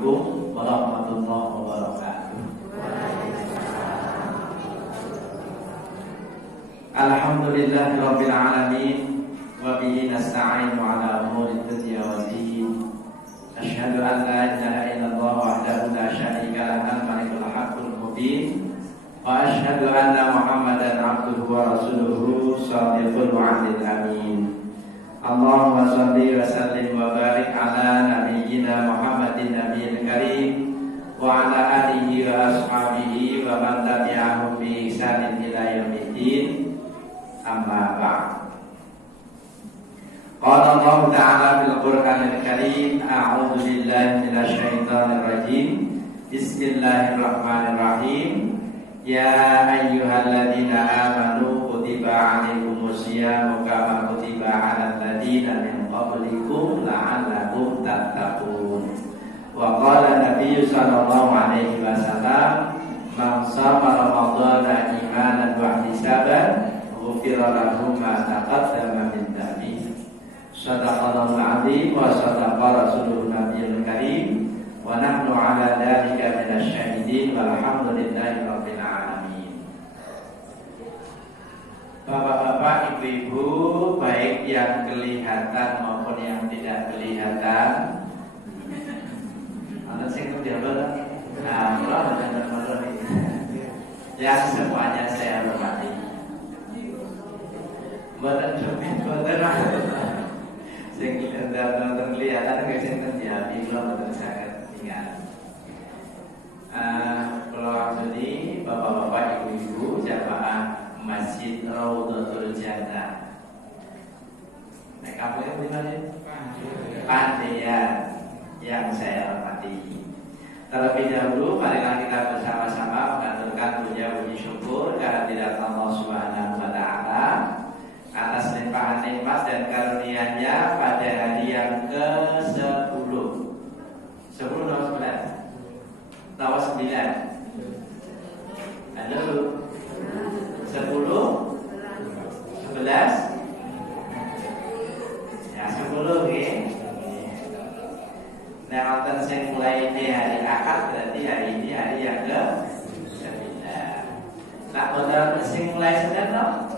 Assalamualaikum warahmatullahi wabarakatuh. Alhamdulillahirabbil alamin wa bihi nasta'inu ala umuri dunya waddin. Asyhadu an la ilaha illallah wahdahu la syarika lahu al-malikul haqqul mubin wa asyhadu anna Muhammadan abduhu wa rasuluhu shadiqul wa'dil amin. Allahumma shalli wa sallim wa barik ala nabiyyina Muhammadin nabiyil karim wa ala alihi wa ashabihi wa man tabi'ahum bi ihsanin ila yaumiddin. Amma ba'd. Qala Allah ta'ala fil Qur'anil Karim, a'udzu billahi minasy syaithanir rajim. Bismillahirrahmanirrahim. Ya ayyuhalladzina amanu kutiba 'alaikumus syiyamu kama kutiba 'alal ladzina min qablikum la'allakum tattaqun. Wa qala Nabi sallallahu alaihi wasallam, man shama ramadhana imanan wa ihtisaban ghufira lahu ma taqaddama min dhanbihi. Shadaqallahul 'azim wa shadaqa rasuluhun nabiyil karim wa nahnu 'ala dzalika minasy syahidin walhamdulillahi rabbil alamin. Bapak-bapak, ibu-ibu, baik yang kelihatan maupun yang tidak kelihatan. Ada sing kerja yang semuanya saya hormati. Buatan cermin, buatan sing kelihatan nggak sing terjadi belum betul sangat ingat. Kalau maksudnya bapak-bapak, ibu-ibu, jamaah Masjid Raudhatul Jannah. Nah, kamu yang dimana? Pandean yang saya hormati. Terlebih dahulu, marilah kita bersama-sama mengaturkan puji syukur kehadirat Allah Subhanahu wa Ta'ala atas limpahan nikmat dan karunia-Nya pada hari yang ke-10. 10 atau 11? Tahu 9? Halo? 10? 11? Ya 10 ya. Nah, waktu saya mulai di hari Ahad, berarti hari ini hari yang ke-9. Nah, waktu saya mulai Senin dong.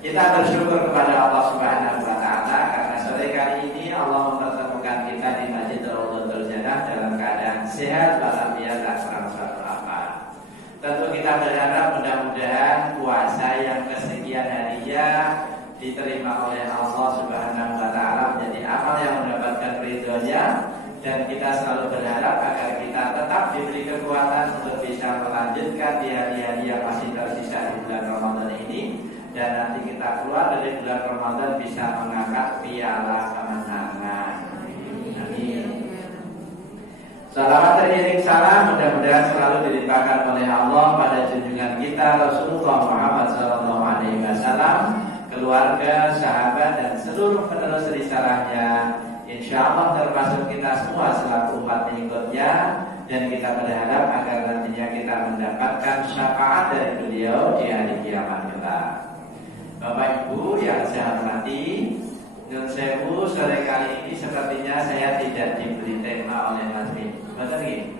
Kita bersyukur kepada Allah Subhanahu wa Ta'ala karena sore kali ini Allah mempertemukan kita di Masjid Raudhatul Jannah dalam keadaan sehat walafiat tak kurang suatu apa. Tentu kita berharap mudah-mudahan puasa yang kesekian harinya diterima oleh Allah Subhanahu wa Ta'ala menjadi amal yang mendapatkan ridhonya, dan kita selalu berharap agar kita tetap diberi kekuatan untuk bisa melanjutkan di hari-hari yang masih tersisa di bulan Ramadan ini, dan nanti kita keluar dari bulan Ramadan bisa mengangkat piala kemenangan. Amin. Salawat dan salam mudah-mudahan selalu dilimpahkan oleh Allah pada junjungan kita Rasulullah Muhammad SAW, keluarga, sahabat, dan seluruh penerus risalahnya. Insya Allah termasuk kita semua selaku umat pengikutnya, dan kita berharap agar nantinya kita mendapatkan syafaat dari beliau di hari kiamat kelak. Bapak Ibu yang saya hormati, Nun Sewu, sore kali ini sepertinya saya tidak diberi tema oleh Mas Bin. Betul nggih?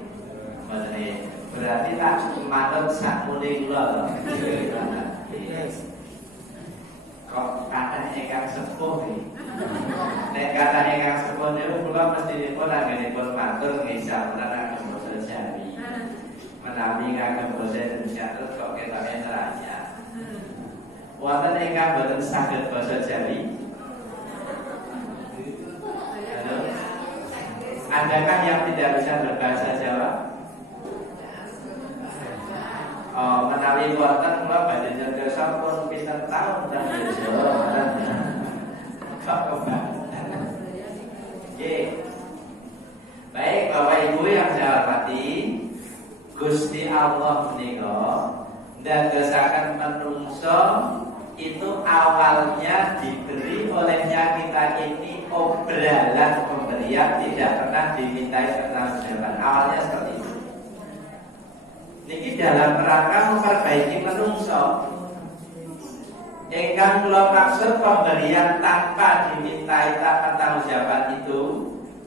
Betul nggih. Berarti tak manut sak muni kula to. Kok kata ingkang sepuh iki. Nek kata ingkang sepuh niku kula mestinipun anggenipun matur ngisah menawi basa Jawi. Menawi kagem basa Indonesia terus kok ketoke neraja. Wonten ingkang boten saged basa Jawi? Adakah yang tidak bisa berbahasa Jawa? Oh, menawi wonten kula badhe nyertosa pun pinten taun ta Jawa. Kok kebangetan. Nggih. Baik, Bapak Ibu yang saya hormati, Gusti Allah menika ndadosaken manungsa itu awalnya diberi olehnya kita ini obrolan pemberian, tidak pernah dimintai pertanggungjawaban. Awalnya seperti itu. Niki dalam rangka memperbaiki manungsa. Ingkang kula maksud pemberian tanpa dimintai pertanggungjawaban itu,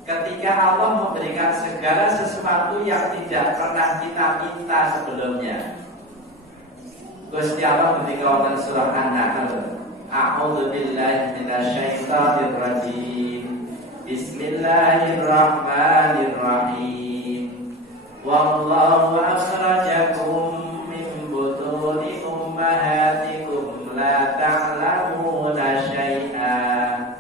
ketika Allah memberikan segala sesuatu yang tidak pernah kita minta sebelumnya. Gusti Allah ketika wonten surah An-Nahl, A'udzu billahi minasyaitonir rajim. Bismillahirrahmanirrahim. Wallahu akhrajakum min butuni ummahatikum la ta'lamuna syai'an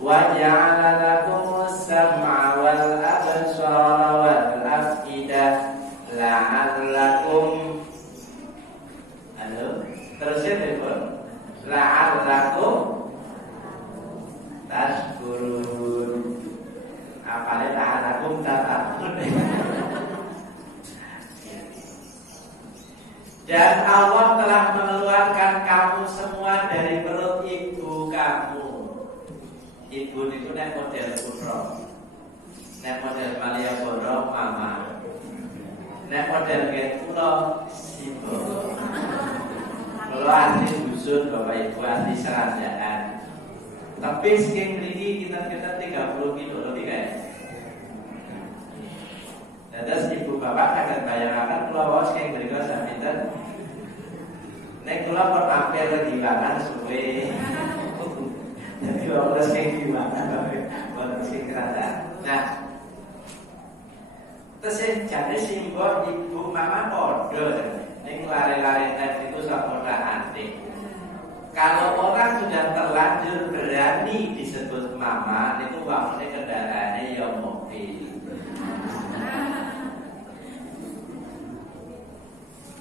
wa ja'ala lakumus sam'a wal absara wal af'idah la'allakum terusnya berikut la'allakum tashkurun. Apalagi la'allakum tatakun. Dan Allah telah mengeluarkan kamu semua dari perut ibu kamu. Ibu itu nek model kudro, nek model Malia Boro mama, nek model Getulo sibo. Kalau asli dusun Bapak Ibu asli Serandaan. Tapi sekian tinggi kita 30 kilo lebih kan. Dan terus ibu bapak akan bayangkan kalau sekian tinggi saya minta. Nek kula pernah tampil di mana suwe. Jadi kalau sekian di mana Bapak sekian kerajaan. Nah, terus jadi simbol ibu mama podo. Ini lari-lari itu saudara antik. Kalau orang sudah terlanjur berani disebut mama, itu waktunya kendaraannya ya mobil.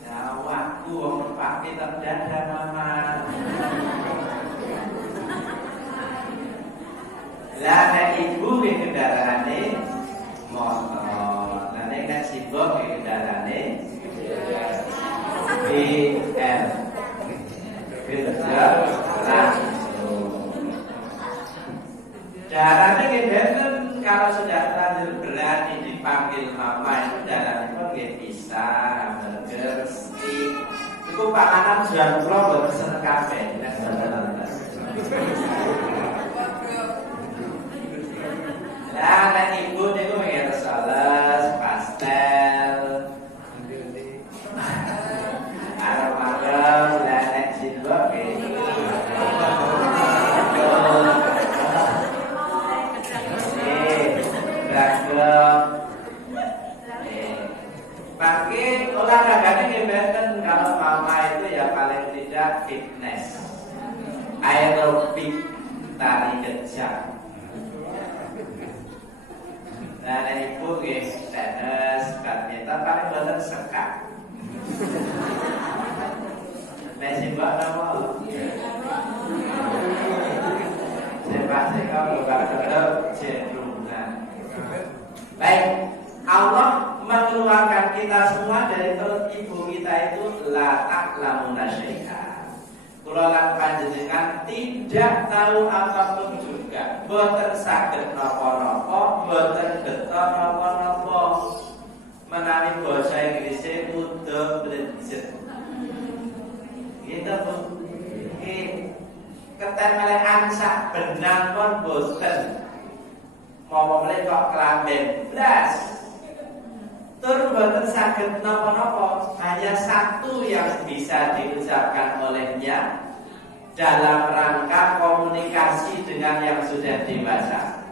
Ya waktu orang pakai terdada mama. Lah nek ibu ke kendaraannya motor. Lah nek sibuk ke kendaraannya BL Biljar langsung. Darahnya ngedeten kalau sudah terlanjur berani dipanggil mama itu darahnya pun gak bisa burger, steak. Itu panganan jual pulau buat pesen kafe. Nah, dan ibu itu mengira soles, pastel, aroma-aroma, dan simbol gitu. Pakai olahraganya ngebeten kalau mama itu ya paling tidak fitness, aerobik, tari kejang. Nah, ibu guys, tenis, badminton paling boten sekat. Messi mbak nama. Sepak sekal buka kedap cenderungan. Baik, Allah mengeluarkan kita semua dari perut ibu kita itu la ta'lamuna syai'an. Kula lan panjenengan tidak tahu apapun juga, boten saged napa-napa, boten getah napa-napa. Menawi basa Inggrise mudah belajar. Kita pun ketemelekan sak benang pun boten. Mau mulai kok kelamben blas. Tur boten saged napa-napa, hanya satu yang bisa diucapkan olehnya dalam rangka komunikasi dengan yang sudah dewasa.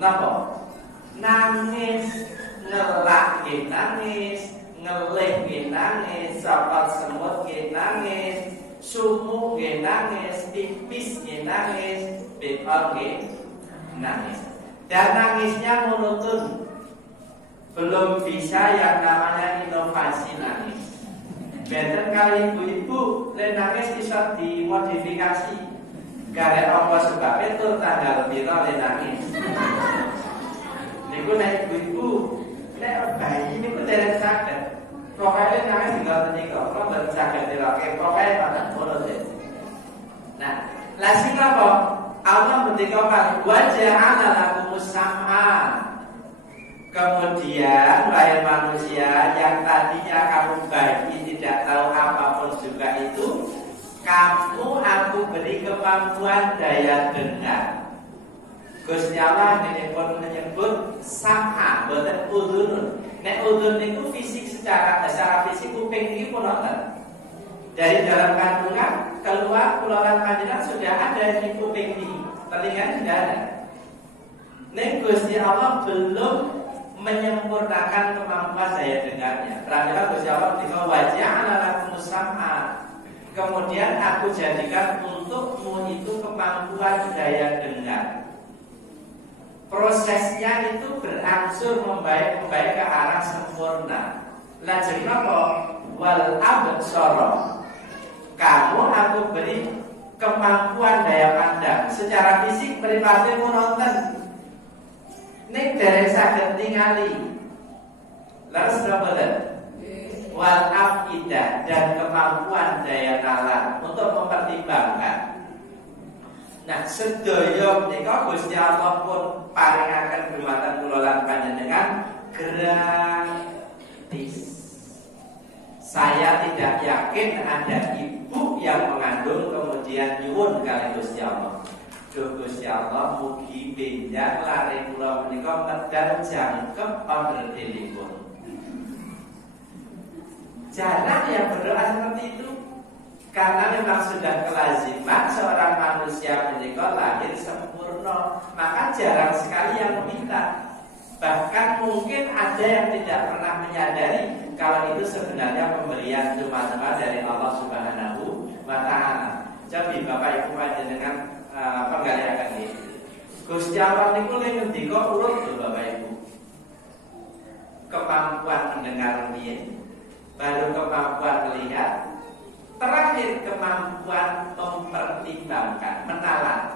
Napa? Nangis, ngelak ke nangis, ngelih ke nangis, sopot semut ke nangis, sumuk ke nangis, pipis ke nangis, pipor ke nangis. Dan nangisnya monoton. Belum bisa yang namanya inovasi nangis. Benten kali ibu-ibu le nangis bisa dimodifikasi. Garek apa sebabnya itu tanggal piro le nangis. Niku nek ibu-ibu nek bayi niku derek saged. Pokoke nangis tinggal menika, kok mboten saged diroke pokoke paten ngono deh. Nah, lha sing apa? Allah mendikakan wajah lakumus sam'a. Kemudian wahai manusia yang tadinya kamu bayi tidak tahu apapun juga itu, kamu aku beri kemampuan daya dengar. Gusti Allah pun menyebut sam'a boten udhun. Nek udhun niku fisik secara fisik kuping iki pun wonten. Dari dalam kandungan keluar keluaran panjenengan sudah ada di kuping ini, telinga sudah ada. Nek Gusti Allah belum menyempurnakan kemampuan daya dengarnya. Pramila Gusti Allah dikau waja'ala lakumus sam'a. Kemudian aku jadikan untukmu itu kemampuan daya dengar. Prosesnya itu berangsur membaik ke arah sempurna. Lajeng napa? Wal absara. Kamu aku beri kemampuan daya pandang. Secara fisik mripate nonton. Ning dereng saged ningali. Lalu boten? Wal afidah, dan kemampuan daya nalar untuk mempertimbangkan. Nah, sedaya menika Gusti Allah pun paringaken dumateng kula lan panjenengan gratis. Saya tidak yakin ada ibu yang mengandung kemudian nyuwun kali Gusti Allah. Duh Gusti Allah mugi benjang lare kula menika medal jangkep pamredelipun. Jarang yang berdoa seperti itu. Karena memang sudah kelaziman seorang manusia menikah lahir sempurna, maka jarang sekali yang meminta. Bahkan mungkin ada yang tidak pernah menyadari kalau itu sebenarnya pemberian cuma-cuma dari Allah Subhanahu wa Ta'ala. Jadi Bapak Ibu panjenengan penggaliakan ini. Gusti Allah niku ngendika urut lho Bapak Ibu. Kemampuan mendengar riyen, baru kemampuan melihat, terakhir kemampuan mempertimbangkan, menalar.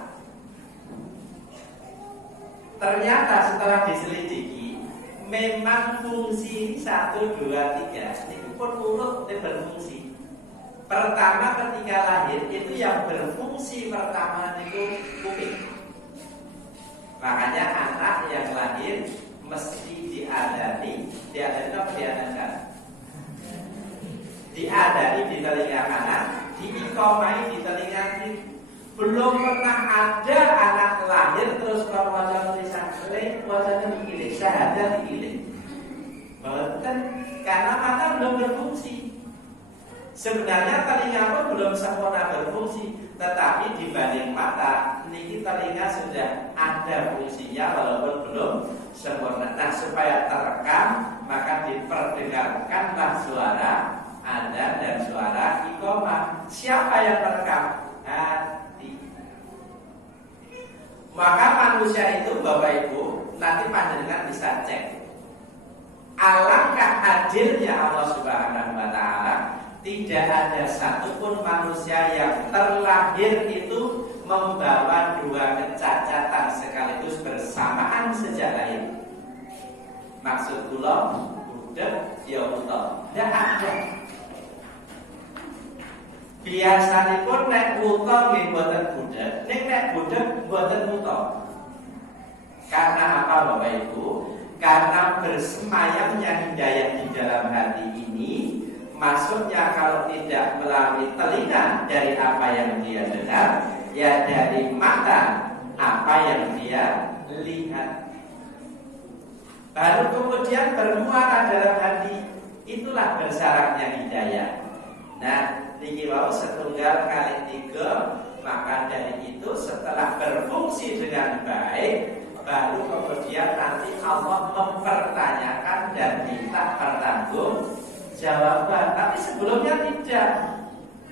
Ternyata setelah diselidiki, memang fungsi 1, 2, 3 itu pun urut dan berfungsi. Pertama ketika lahir itu yang berfungsi pertama itu kuping. Makanya anak yang lahir mesti diadani apa diadakan? Diadani di telinga kanan, diikomai di telinga kiri. Belum pernah ada anak lahir terus kalau wajah tulisan le, wajahnya dikilih, syahadat dikilih. Bahkan karena mata belum berfungsi. Sebenarnya telinga pun belum sempurna berfungsi, tetapi dibanding mata, ini telinga sudah ada fungsinya walaupun belum sempurna. Nah, supaya terekam, maka diperdengarkanlah suara adzan dan suara iqamah. Siapa yang merekam? Hati. Maka manusia itu Bapak Ibu, nanti panjenengan bisa cek. Alangkah adilnya Allah Subhanahu wa Ta'ala, tidak ada satupun manusia yang terlahir itu membawa 2 kecacatan sekaligus bersamaan sejak lahir. Maksud kula budak ya uta. Tidak ada. Biasanya pun nek uta nggih mboten budak, nek budak mboten uta. Karena apa Bapak Ibu? Karena bersemayamnya hidayah di dalam hati ini, maksudnya kalau tidak melalui telinga dari apa yang dia dengar, ya dari mata apa yang dia lihat. Baru kemudian bermuara dalam hati. Itulah bersyaratnya hidayah. Nah, niki wau setunggal kali 3, maka dari itu setelah berfungsi dengan baik, baru kemudian nanti Allah mempertanyakan dan minta pertanggungjawaban. Tapi sebelumnya tidak.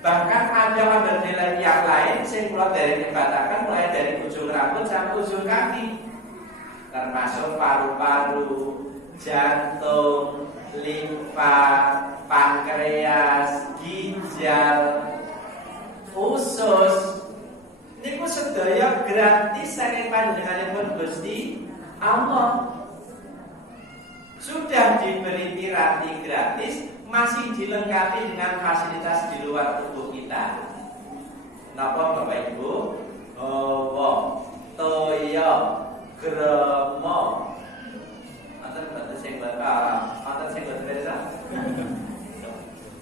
Bahkan ada model yang lain sing kula dari dikatakan mulai dari ujung rambut sampai ujung kaki, termasuk paru-paru, jantung, limfa, pankreas, ginjal, usus. Niku sedaya gratis saking panjenenganipun Gusti Allah. Sudah diberi piranti gratis, masih dilengkapi dengan fasilitas di luar tubuh kita. Napa Bapak Ibu? Hawa, toya, grama. Wonten boten sing wonten sing boten bisa.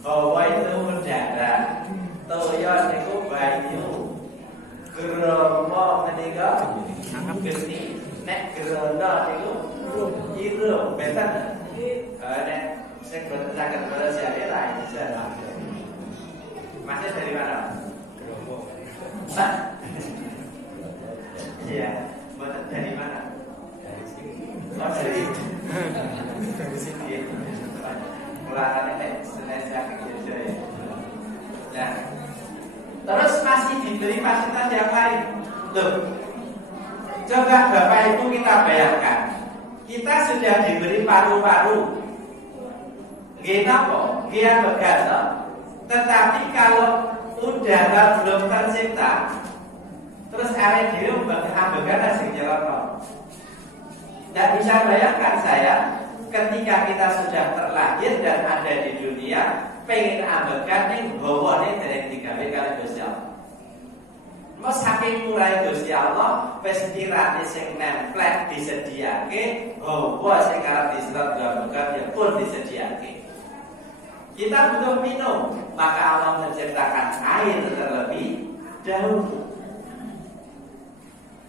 Hawa itu udara, toya niku banyu, grama menika geni. Sunda niku irup beten. Nek sing boten saged basa Jawa ra bisa. Masnya dari mana? Gerombol. Iya, boten dari mana? Dari sini. Oh, dari sini. Mulane senesa gitu ya. Nah, terus masih diberi fasilitas yang lain. Loh, coba Bapak Ibu kita bayangkan, kita sudah diberi paru-paru, kenapa? Dia bergantung. Tetapi kalau udara belum tercipta, terus area dia ambegan sing jalan. Tidak bisa bayangkan saya, ketika kita sudah terlahir dan ada di dunia, pengen ambegan ning bawane dereng digawe karo Gusti Allah. Mas saking murah Gusti Allah, wis kirane sing nempel disediake, hawa sing arep diserap ambegan ya pun disediake. Kita butuh minum, maka Allah menciptakan air terlebih dahulu.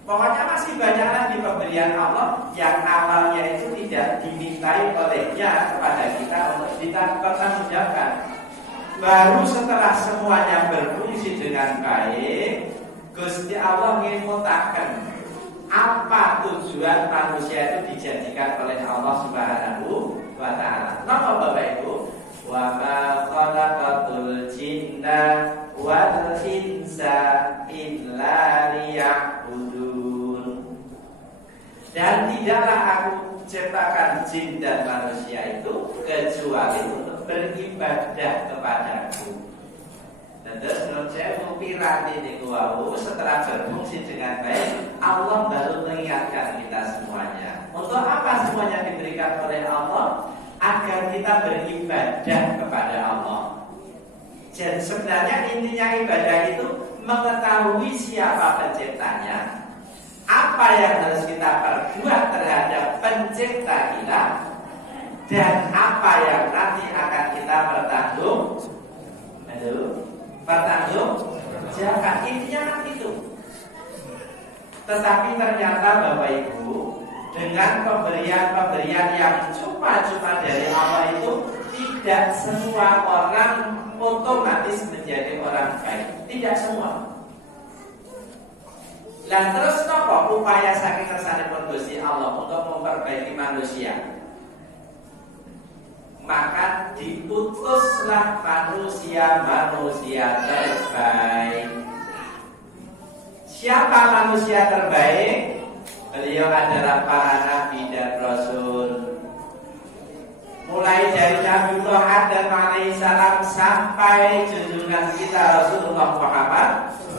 Pokoknya masih banyak lagi pemberian Allah yang awalnya itu tidak dimintai olehnya kepada kita untuk kita pertanggungjawabkan. Baru setelah semuanya berfungsi dengan baik, Gusti Allah ngimutaken apa tujuan manusia itu dijadikan oleh Allah Subhanahu wa taala. Napa Bapak Ibu? Wa ma khalaqatul jinna wal insa illa liya'budun. Dan tidaklah aku ciptakan jin dan manusia itu kecuali untuk beribadah kepadaku. Dan terus saya mempirani niku wau setelah berfungsi dengan baik, Allah baru mengingatkan kita semuanya. Untuk apa semuanya diberikan oleh Allah? Agar kita beribadah kepada Allah. Jadi sebenarnya intinya ibadah itu mengetahui siapa penciptanya, apa yang harus kita perbuat terhadap pencipta kita, dan apa yang nanti akan kita bertanggung jawab. Intinya kan itu. Tetapi ternyata Bapak Ibu, dengan pemberian yang cuma-cuma dari Allah itu, tidak semua orang otomatis menjadi orang baik. Tidak semua. Dan terus nopo upaya saking kersanipun Gusti Allah untuk memperbaiki manusia. Maka diutuslah manusia terbaik. Siapa manusia terbaik? Beliau adalah para nabi dan rasul. Mulai dari Nabi Adam alaihissalam sampai junjungan kita Rasulullah Muhammad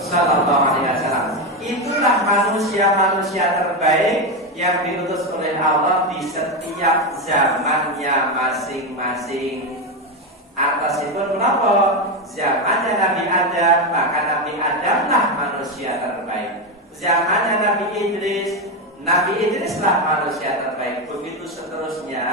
sallallahu alaihi wasallam. Itulah manusia-manusia terbaik yang diutus oleh Allah di setiap zamannya masing-masing. Atasipun menapa? Zamannya Nabi Adam, maka Nabi Adamlah manusia terbaik. Zamannya Nabi Idrislah manusia terbaik. Begitu seterusnya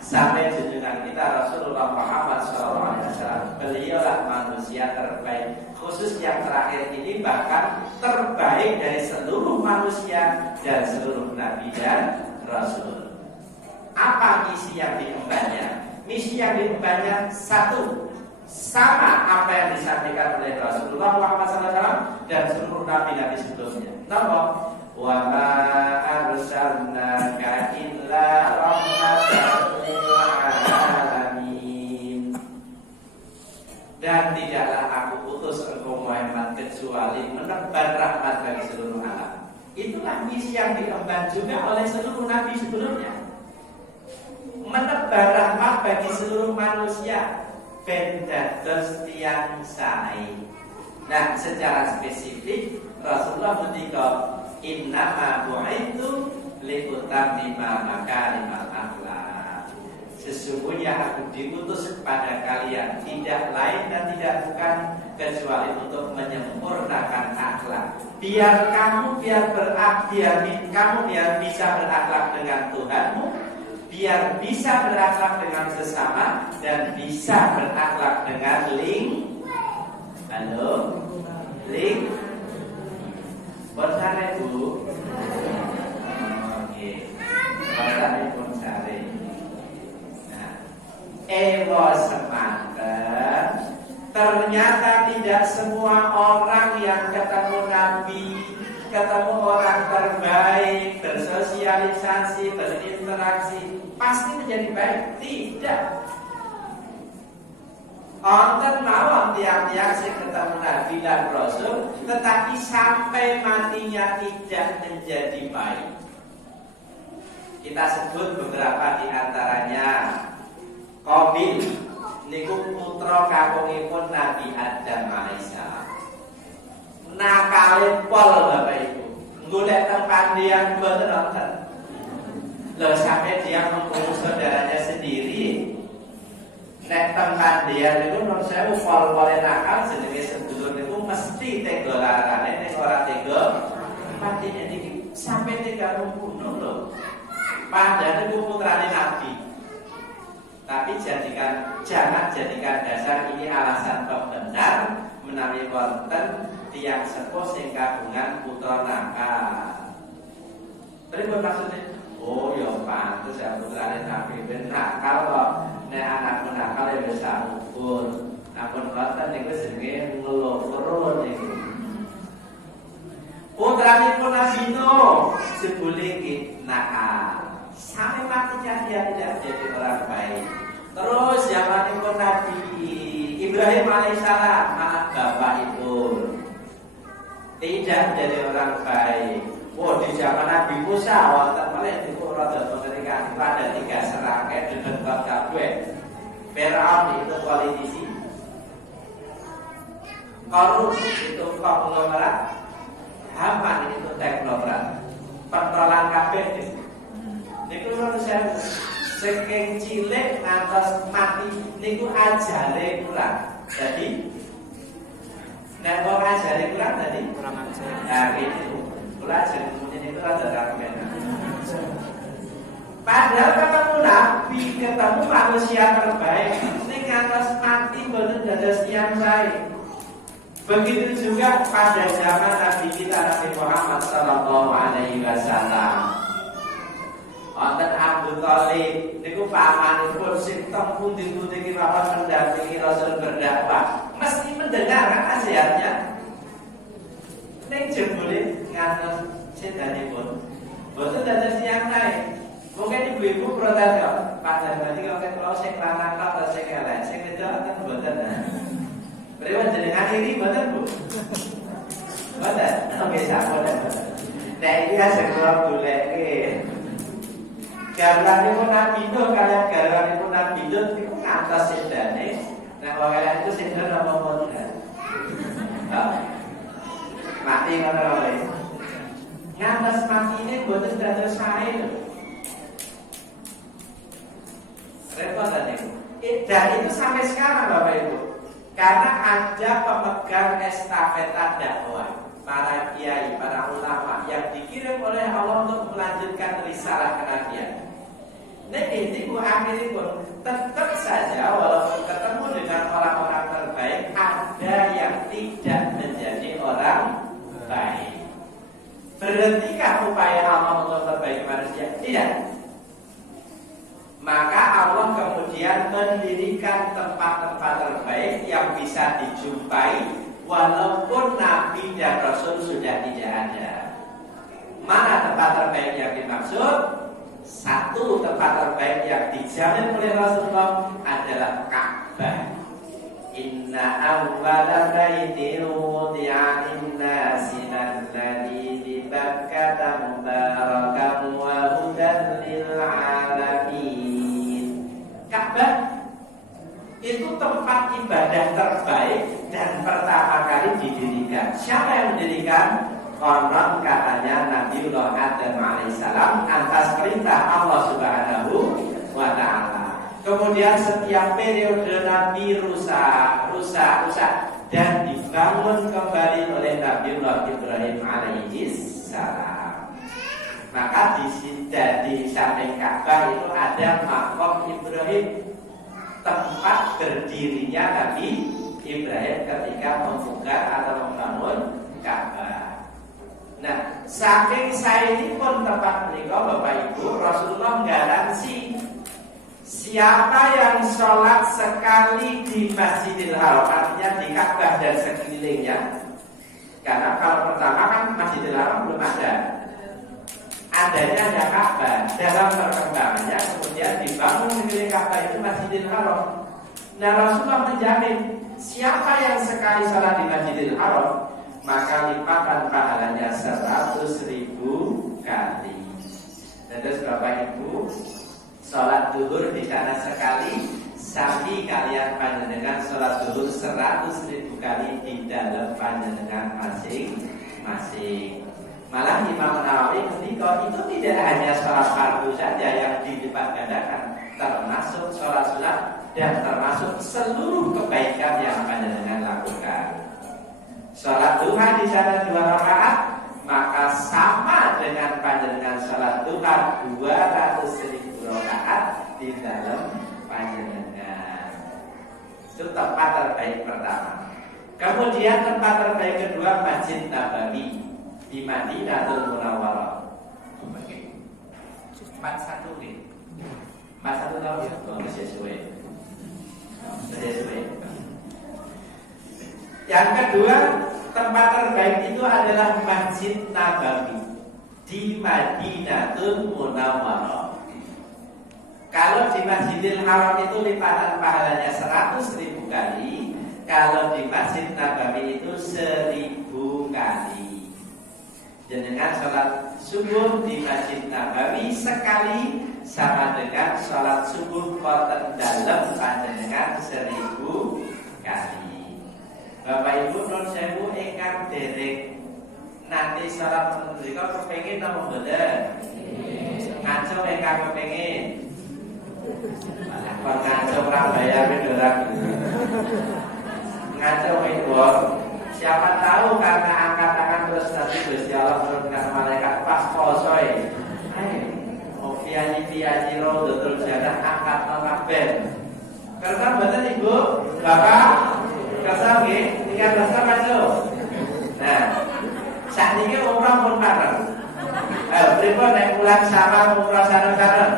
sampai junjungan kita Rasulullah Muhammad SAW. Beliaulah manusia terbaik. Khusus yang terakhir ini bahkan terbaik dari seluruh manusia dan seluruh nabi dan rasul. Apa misi yang diembannya? Misi yang diembannya satu, sama apa yang disampaikan oleh Rasulullah Muhammad SAW dan seluruh nabi-nabi sebelumnya. Nomor wa ma arsalnaka illa rahmatan lil alamin. Dan tidaklah aku utus engkau Muhammad kecuali menebar rahmat bagi seluruh alam. Itulah misi yang diemban juga oleh seluruh nabi sebelumnya. Menebar rahmat bagi seluruh manusia. Dados tiyang sae. Nah, secara spesifik Rasulullah ketika innama bu'itsu liutammima makarimal akhlak. Sesungguhnya aku diutus kepada kalian tidak lain dan tidak bukan kecuali untuk menyempurnakan akhlak. Biar kamu bisa berakhlak dengan Tuhanmu, biar bisa berakhlak dengan sesama, dan bisa berakhlak dengan Bersama Bu. Oke. kok semanten. Ternyata tidak semua orang yang ketemu Nabi, ketemu orang terbaik, bersosialisasi, berinteraksi pasti menjadi baik. Tidak. Onten mawon tiang-tiang sing ketemu Nabi dan Rasul, tetapi sampai matinya tidak menjadi baik. Kita sebut beberapa di antaranya. Qabil niku putra kakungipun Nabi Adam alaihissalam. Nakale pol Bapak Ibu. Golek tempat dia mboten wonten. Loh sampai dia membunuh saudaranya sendiri. Nek tempat dia niku menurut saya pol-pole nakal jenenge sedulur niku mesti tega larane nek ora tega matinya niki sampai tega membunuh loh. Padahal itu putrane Nabi. Tapi jangan jadikan dasar ini alasan pembenar menawi wonten tiyang sepuh sing kagungan putra nakal. Pripun maksudnya? Oh ya pantes ya putrane Nabi ben nakal kok. Nek anakku nakal ya wis tak ukur. Ampun boten niku jenenge ngeloro niku. Putranipun Nabi Nuh jebule iki nakal. Sampai matinya dia tidak menjadi orang baik. Terus zamanipun Nabi Ibrahim alaihissalam, anak bapak itu tidak menjadi orang baik. Oh, di zaman Nabi Musa wonten malih niku rada mengerikan. Ada 3 serangkai debat kabeh. Firaun itu politisi. Qarun itu konglomerat. Haman itu teknokrat. Pentolan kabeh niku manusia saking cilik ngantos mati niku ajare kurang. Jadi nek wong ajare kurang tadi kurang ajar. Nah, itu kula ajare niku rada ramen. Padahal ketemu Nabi, ketemu manusia terbaik, ning ngantos mati boten dados tiyang baik. Begitu juga pada zaman Nabi kita Nabi Muhammad sallallahu alaihi wasallam. Wonten Abu Thalib niku pamanipun sing teng pundi-pundi iki rapat mendampingi Rasul berdakwah, mesti mendengar nasihatnya. Ning jebule ngantos sedanipun boten dados tiyang baik. Mungkin ibu-ibu protes kok, Pak Darmadi kok kalau sing lanang atau sing elek, sing wedok ten boten. Pripun jenengan iri boten, Bu? Boten. Oke, sampun. Nek iki aja kula goleke. Garwanipun Nabi Nuh kaliyan garwanipun Nabi Lut niku ngantos sedane. Nek wong elek itu sinten apa mboten? Mati ngono wae. Ngantos matine mboten dados sae lho. Repot tadi. Dan itu sampai sekarang Bapak Ibu. Karena ada pemegang estafeta dakwah, para kiai, para ulama yang dikirim oleh Allah untuk melanjutkan risalah kenabian. Nah ini akhirnya tetap saja walaupun ketemu dengan orang-orang terbaik, ada yang tidak menjadi orang baik. Berhentikah upaya Allah untuk memperbaiki manusia? Tidak. Maka Allah kemudian mendirikan tempat-tempat terbaik yang bisa dijumpai walaupun Nabi dan Rasul sudah tidak ada. Mana tempat terbaik yang dimaksud? Satu tempat terbaik yang dijamin oleh Rasulullah adalah Ka'bah. Inna awwala baitin wudi'a lin-nasi alladzi bi Bakkah mubarakan wa hudan lil 'alamin. Ka'bah itu tempat ibadah terbaik dan pertama kali didirikan. Siapa yang mendirikan? Konon katanya Nabiullah Adam alaihissalam atas perintah Allah Subhanahu wa ta'ala. Kemudian setiap periode Nabi rusak dan dibangun kembali oleh Nabiullah Ibrahim alaihissalam. Maka di samping Ka'bah itu ada makom Ibrahim, tempat berdirinya Nabi Ibrahim ketika membuka atau membangun Ka'bah. Nah, saking saenipun tempat menika Bapak Ibu, Rasulullah garansi siapa yang sholat sekali di Masjidil Haram, artinya di Ka'bah dan sekelilingnya. Karena kalau pertama kan Masjidil Haram belum ada, adanya hanya Ka'bah. Dalam perkembangannya kemudian dibangun sekeliling Ka'bah itu Masjidil Haram. Nah, Rasulullah menjamin siapa yang sekali sholat di Masjidil Haram, maka lipatan pahalanya 100.000 kali. Dan terus Bapak Ibu, sholat duhur di sana sekali, sami kalian panjenengan sholat duhur 100.000 kali di dalam panjenengan masing-masing. Malah Imam Nawawi ketika itu tidak hanya sholat fardu saja yang dilipat gandakan, termasuk sholat sunat dan termasuk seluruh kebaikan yang panjenengan lakukan. Sholat duha di sana 2 rakaat, maka sama dengan panjenengan sholat duha 200.000 rakaat di dalam panjenengan. Itu tempat terbaik pertama. Kemudian tempat terbaik kedua Masjid Nabawi di Madinatul Munawwarah. 41 nih. 41 tahun ya, masih sesuai. Yang kedua, tempat terbaik itu adalah Masjid Nabawi di Madinatul Munawwarah. Kalau di Masjidil Haram itu lipatan pahalanya 100.000 kali, kalau di Masjid Nabawi itu 1.000 kali. Jenengan sholat subuh di Masjid Nabawi sekali sama dengan sholat subuh khoten dalam panjenengan 1.000 kali. Bapak Ibu nun sewu ingkang derek nanti sholat menika kepengin napa mboten? Ngaco ingkang kepengin. Kon ngaco ora bayar ora. Ngaco itu siapa tahu karena angkat tangan terus nanti Gusti Allah menurunkan malaikat pas poso ya. Ayo, piyaji Raudhatul Jannah angkat kabeh. Karena mboten Ibu, Bapak, kersa nggih, tinggal kersa masuk. Nah, sakniki umrah pun bareng. Pripun nek mulang sama umrah sareng-sareng.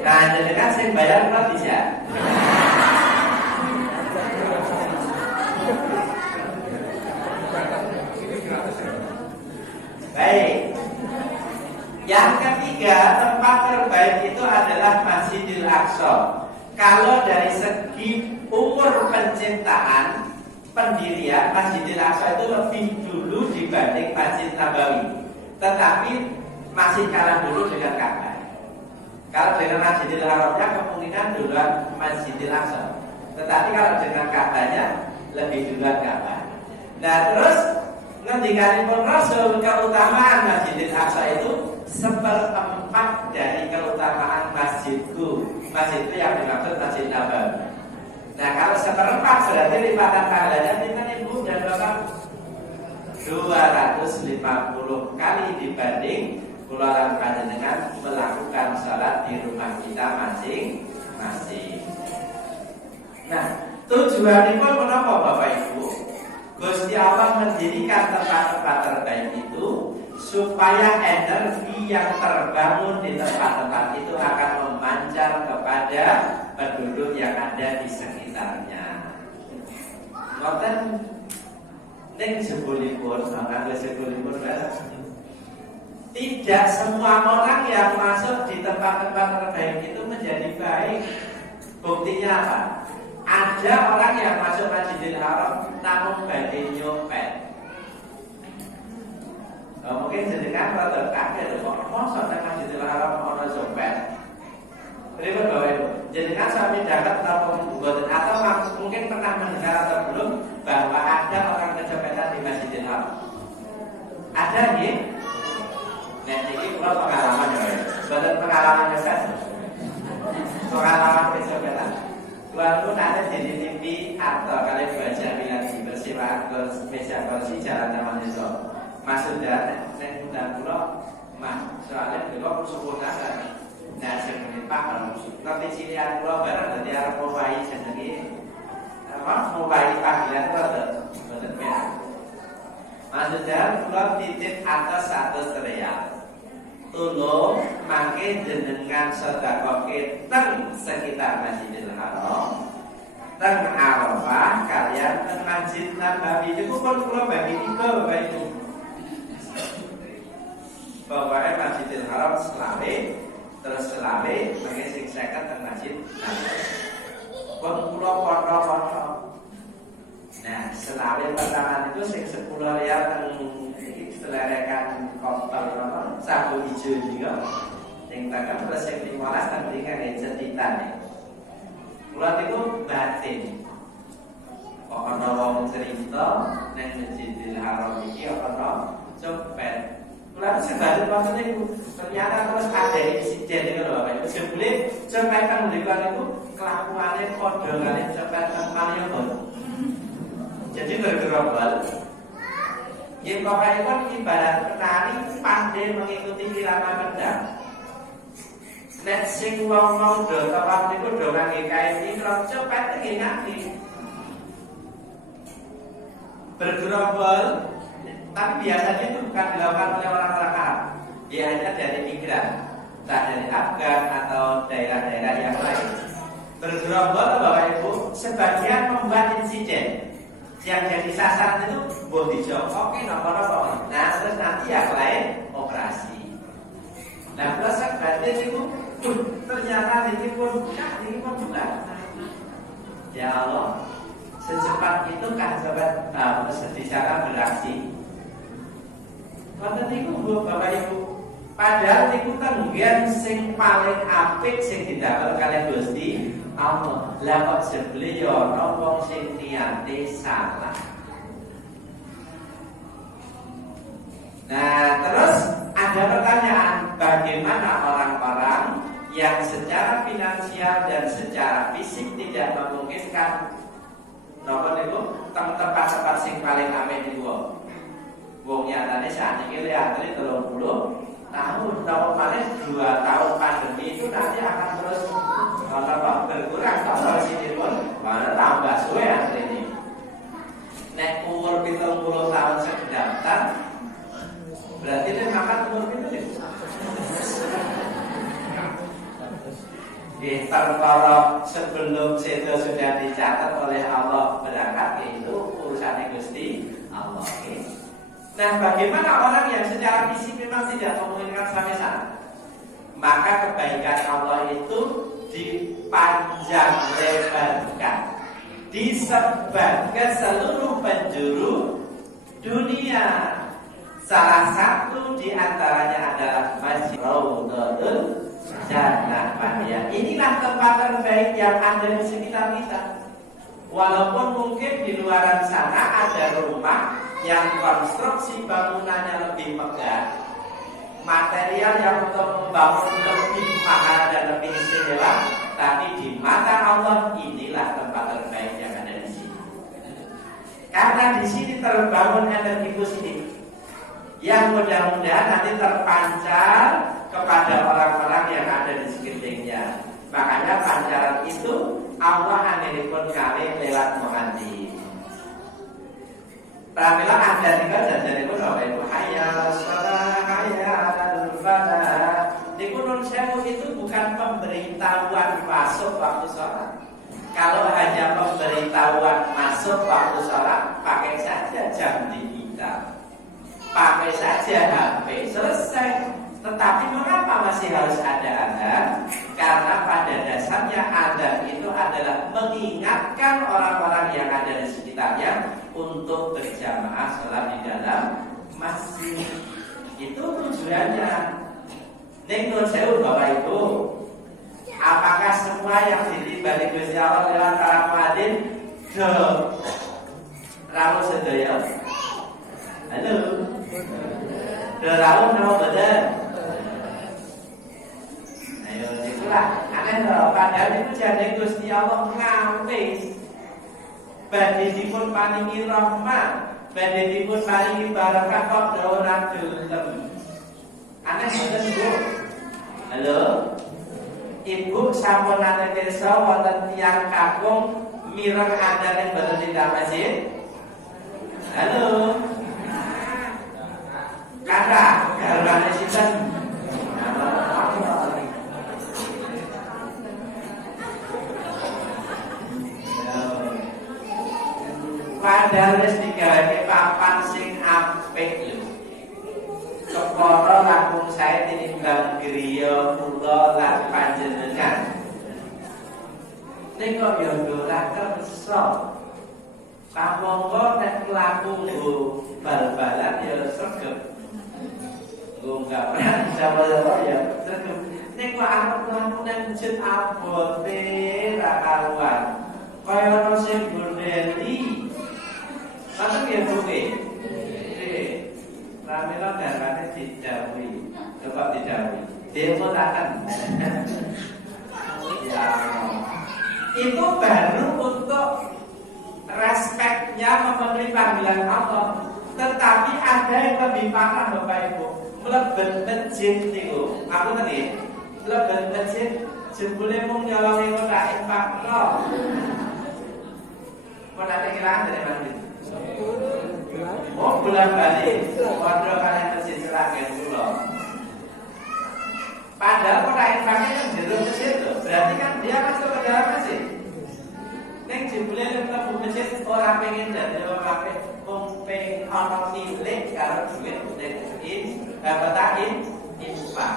Nah, jenengan sing bayar kula bisa. Baik. Yang ketiga, tempat terbaik itu adalah Masjidil Aqsa. Kalau dari segi umur penciptaan, pendirian Masjidil Aqsa itu lebih dulu dibanding Masjid Nabawi. Tetapi masih kalah dulu dengan Ka'bah. Kalau dengan Masjidil Haramnya kemungkinan duluan Masjidil Aqsa. Tetapi kalau dengan Ka'bahnya lebih duluan Ka'bah. Nah, terus ngendikanipun Rasul keutamaan Masjidil Aqsa itu 1/4 dari keutamaan masjidku. Masjid itu yang dimaksud Masjid Nabawi. Nah, kalau 1/4 berarti lipatan pahalanya dengan Ibu dan Bapak 250 kali dibanding kula lan panjenengan melakukan salat di rumah kita masing-masing. Nah, tujuanipun menapa Bapak Ibu? Gusti Allah mendirikan tempat-tempat terbaik itu supaya energi yang terbangun di tempat-tempat itu akan memancar kepada penduduk yang ada di sekitarnya. Ngoten ning sebulipun, sampeyan sebulipun tidak semua orang yang masuk di tempat-tempat terbaik itu menjadi baik. Buktinya apa? Ada orang yang masuk Masjidil Haram namun badhe nyopet. Mungkin jenengan rada kaget kok mosok nang Masjidil Haram ana nyopet. Pripun Bapak Ibu? Jenengan sami dapat napa mboten atau mungkin pernah mendengar atau belum bahwa ada orang kecopetan di Masjidil Haram? Ada nggih? Nek iki kula pengalaman ya. Boten pengalaman nyopet. Pengalaman kecopetan. Waktu nanti di TV atau kalian baca bilang di bersihkan meja kursi jalan Taman Desa. Mas sudah saya undang pulau, mas soalnya pulau subuh naga. Nah saya Pak kalau nanti cilian pulau bareng nanti harus mulai jadi apa mulai panggilan pulau betul. Mas sudah pulau titip atas 100 real. tulung mangke jenengan sedekahke teng sekitar Masjidil Haram, teng Arafah kalian teng Masjid Nabawi. Niku pun kula bagi 3 Bapak Ibu. Bapaknya Masjidil Haram selawe, terus selawe mangke sing 50 teng Masjid Nabawi. Pun kula foto-foto. Nah, selawe pertama itu sing 10 riyal teng selerekan kontol apa sabu hijau juga. Sing takkan terus sing 15 teng mriki kangge cetitan. Kula niku batin. Kok ana wong cerita nang Masjidil Haram iki ana copet. Kula sing batin maksud niku ternyata terus ada insiden niku lho Bapak Ibu. Jebule copet kang mriku niku kelakuane padha kali copet teng Malioboro. Jadi bergerombol. Ya pokoknya kan ibarat penari pandai mengikuti irama kendang. Nek sing wong-wong do tawaf niku do ngangge kain ikram cepet iki nganti. Bergerombol, tapi biasanya itu bukan dilakukan oleh orang-orang Arab. Biasanya dari migran, entah dari Afgan atau daerah-daerah yang lain. Bergerombol Bapak Ibu, sebagian membuat insiden. Yang jadi sasaran itu buat dijokokin apa-apa. Nah terus nanti yang lain operasi. Nah terus berarti itu ternyata ini pun bukan. Ya Allah, secepat itu kan sahabat secara beraksi. Wonten niku Bapak Ibu, padahal niku tenggen sing paling apik sing didamel kalih Gusti Allah. Lah kok sebeli ya ana wong sing niate salah. Nah, terus ada pertanyaan, bagaimana orang-orang yang secara finansial dan secara fisik tidak memungkinkan napa niku tempat-tempat sing paling apik niku. Wong nyatane sakniki antri 30 tahun, tahun paling 2 tahun pandemi itu nanti akan terus berkurang. Kalau sini pun mana tambah suwe antri ini. Nek umur 70 tahun sedaftar, berarti dia makan umur itu. Di perkara sebelum itu sudah dicatat oleh Allah berangkat, itu urusan Gusti Allah. Nah, bagaimana orang yang secara fisik memang tidak memungkinkan sampai sana? Maka kebaikan Allah itu dipanjang lebarkan, disebar ke seluruh penjuru dunia. Salah satu di antaranya adalah Masjid Raudhatul Jannah. Inilah tempat terbaik yang ada di sekitar kita. Walaupun mungkin di luaran sana ada rumah yang konstruksi bangunannya lebih megah, material yang untuk membangun lebih mahal dan lebih istimewa, tapi di mata Allah inilah tempat terbaik yang ada di sini. Karena di sini terbangun energi positif yang mudah-mudahan nanti terpancar kepada orang-orang yang ada di sekelilingnya. Makanya pancaran itu Allah anilipun kali lewat muhadi. Pramila ada tinggal jadi pun Bapak Ibu hayal salah hayal falah. Di Gunung Sewu itu bukan pemberitahuan masuk waktu sholat. Kalau hanya pemberitahuan masuk waktu sholat, pakai saja jam digital, pakai saja HP, selesai. Tetapi mengapa masih harus ada adzan? Karena pada dasarnya adzan itu adalah mengingatkan orang-orang yang ada di sekitarnya untuk berjamaah sholat di dalam masjid. Itu tujuannya. Ning nun sewu Bapak Ibu, apakah semua yang ditibani Gusti Allah lewat para muadzin do rawuh sedaya? Halo. Do rawuh napa boten? Ayo itulah aneh lho, padahal itu jane Gusti Allah ngampe badhe dipun paringi rahmat, badhe dipun paringi barakah kok ora gelem. Aneh boten Bu? Halo. Ibu sampun nate pirsa wonten tiyang kakung mireng adzan ing boten tindak masjid? Halo. Kakak, garwane sinten? padahal wis digaweke papan sing apik lho. Kepara langkung sae tinimbang griya kula lan panjenengan. Nek kok yo ora kersa. Kamangka nek laku nggo bal-balan ya sregep. Nggo gak jawa-jawa ya sregep. Nek kok arep laku nang masjid abote ra karuan. Kaya ono sing bordeli. Langsung ya buke. Ramela darane didhawuhi. Coba didhawuhi. Demo takan. Ya. Itu baru untuk respeknya memenuhi panggilan Allah. Tetapi ada yang lebih parah Bapak Ibu. Mlebet masjid niku. Aku tadi mlebet masjid jebule mung nyolongi kotak infak lho. Kotak kekirangan dari mana? Oh, bulan balik. Waduh kalian masjid seragam kula. Padahal kotak infaknya yang jero masjid tuh. Berarti kan dia masuk ke dalam masjid. Nek jebule mlebu masjid ora pengen dadi ora pengen ana cilik karo duit batakin infak.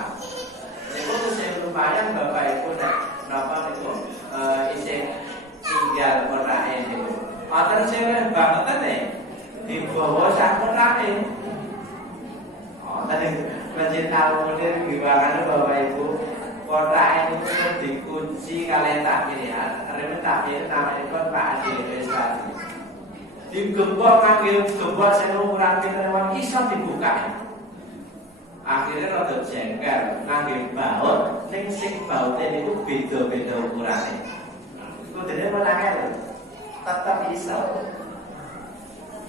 Niku sing lumayan Bapak Ibu napa niku isih tinggal korake niku. Matur seweh banget nih. Dibawa sak korake. Oh, tadi masjid Al-Mudir gimana Bapak Ibu? Kota itu dikunci kalian tak pilihan. Karena tak pilihan namanya itu Pak Adi Investasi. Digembok ngambil gembok seluruh kurang pinter iso dibuka. Akhirnya rada jengkel ngambil baut, sing bautnya itu beda-beda ukurannya. Itu jadi menangnya tetap iso.